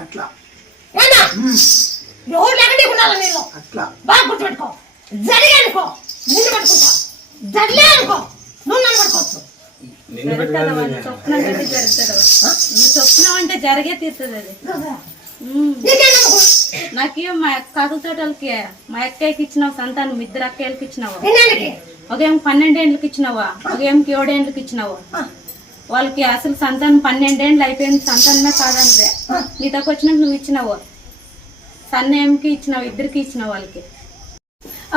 అట్లా ఎవరు లేకుండా ఉండాలి నేను అట్లా బాగా గుర్తుపెట్టుకో జరిగే అనుకో నిన్ను పట్టుకుంటా జరలే అనుకో నువ్వు నన్ను పట్టుకోవచ్చు స్వప్నం అంటే జరిగే తీరుతుంది అది నాకు మా కాకుతోటలకి మా అక్కయ్యకి ఇచ్చినావు సంతానం ఇద్దరు అక్కయ్యలకి ఇచ్చినావు ఒక ఏం 12 ఏళ్ళకి ఇచ్చినావా ఒక ఏం 7 ఏళ్ళకి ఇచ్చినావు వాళ్ళకి అసలు సంతానం 12 ఏళ్ళు అయిపోయింది సంతానమే కాదంటే నీతోకి వచ్చినాక నువ్వు ఇచ్చినావు సన్నేంకి ఇచ్చినావు ఇద్దరికి ఇచ్చినావు వాళ్ళకి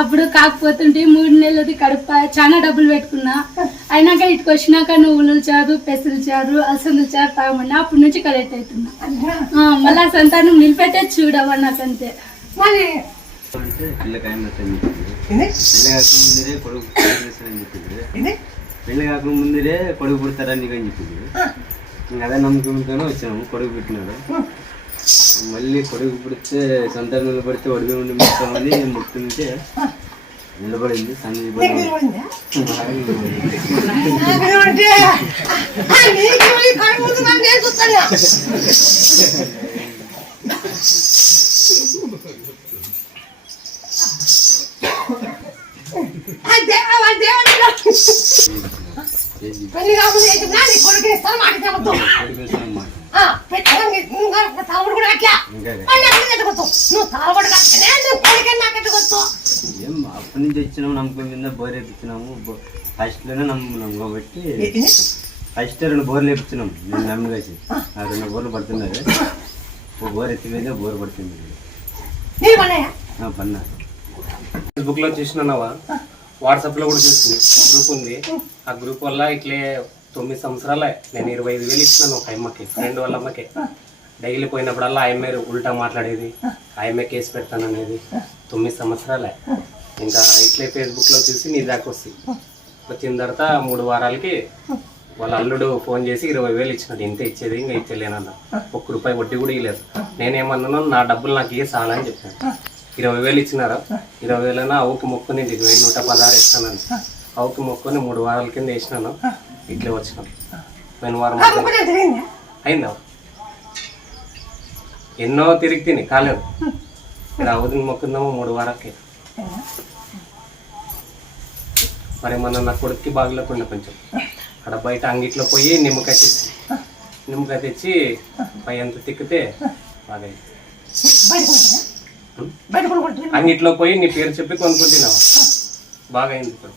అప్పుడు కాకపోతుంటే 3 నెలలది కడుప చాలా డబ్బులు పెట్టుకున్నా అయినాక ఇటుకు వచ్చినాక నువ్వులు చారు పెసలు చారు అసలు చారు తాగమన్నా అప్పటి నుంచి కలెక్ట్ అవుతున్నా మళ్ళా సంతానం నిలిపెట్టే చూడవా నాకంతే పెళ్లి కాక ముందరే కొడుకు పుడతారని నీకని చెప్పింది అదే నమ్మకంతోనే వచ్చినాము కొడుకు పుట్టినాడు మళ్ళీ కొడుకు పుడితే సంతానం నిలబడితే ఒడివి ఉండి మొత్తామని మొత్తుంటే నిలబడింది సన్ని అప్పటి నుంచి వచ్చినాము నమ్మకం మీద బోర్ వేపించినాము ఫస్ట్ లోనే నమ్ముకున్నాం కాబట్టి ఫస్ట్ 2 బోర్లు వేపించినాం నేను నమ్మి వేసి 2 బోర్లు పడుతున్నారు ఓ బోర్ ఎత్తిపోయింది బోర్ పడుతుంది పన్నా ఫేస్బుక్ లో చూసినావా వాట్సాప్ లో కూడా చూస్తుంది గ్రూప్ ఉంది ఆ గ్రూప్ వల్ల ఇట్లే 9 సంవత్సరాలే నేను 25,000 ఇచ్చినాను ఒక అమ్మకి ఫ్రెండ్ వాళ్ళ అమ్మకి డైలీ పోయినప్పుడల్లా ఆయమ్మే ఉల్టా మాట్లాడేది ఆయమ్మే కేసు పెడతాననేది 9 సంవత్సరాలే ఇంకా ఇట్లే ఫేస్బుక్ లో చూసి నీ దాకా వచ్చిన తర్వాత 3 వారాలకి వాళ్ళ అల్లుడు ఫోన్ చేసి 20,000 ఇచ్చినాడు ఇంత ఇచ్చేది ఇంకా ఇచ్చేలేనన్నా ₹1 వడ్డీ కూడా ఇవ్వలేదు నేనేమన్నాను నా డబ్బులు నాకు ఏ చాలా అని చెప్పాను 20,000 ఇచ్చినారు 20,000 అవుకి మొక్కుని 116 ఇస్తానని అవుకి మొక్కుని 3 వారాల కింద వేసినాను ఇట్లే వచ్చినాను పోయిన వారం అయిందా ఎన్నో తిరిగి తిని కాలేదు ఇక్కడ అవుదిని మొక్కుందాము 3 వారాలకి మరి మన నా కొడుక్కి బాగలేకుండా కొంచెం అక్కడ బయట అంగిట్లో పోయి నిమ్మకాయ తెచ్చి పై ఎంత తిక్కితే బాగా అంగిట్లో పోయి నీ పేరు చెప్పి కొనుక్కుంటున్నావా బాగా అయింది ఇప్పుడు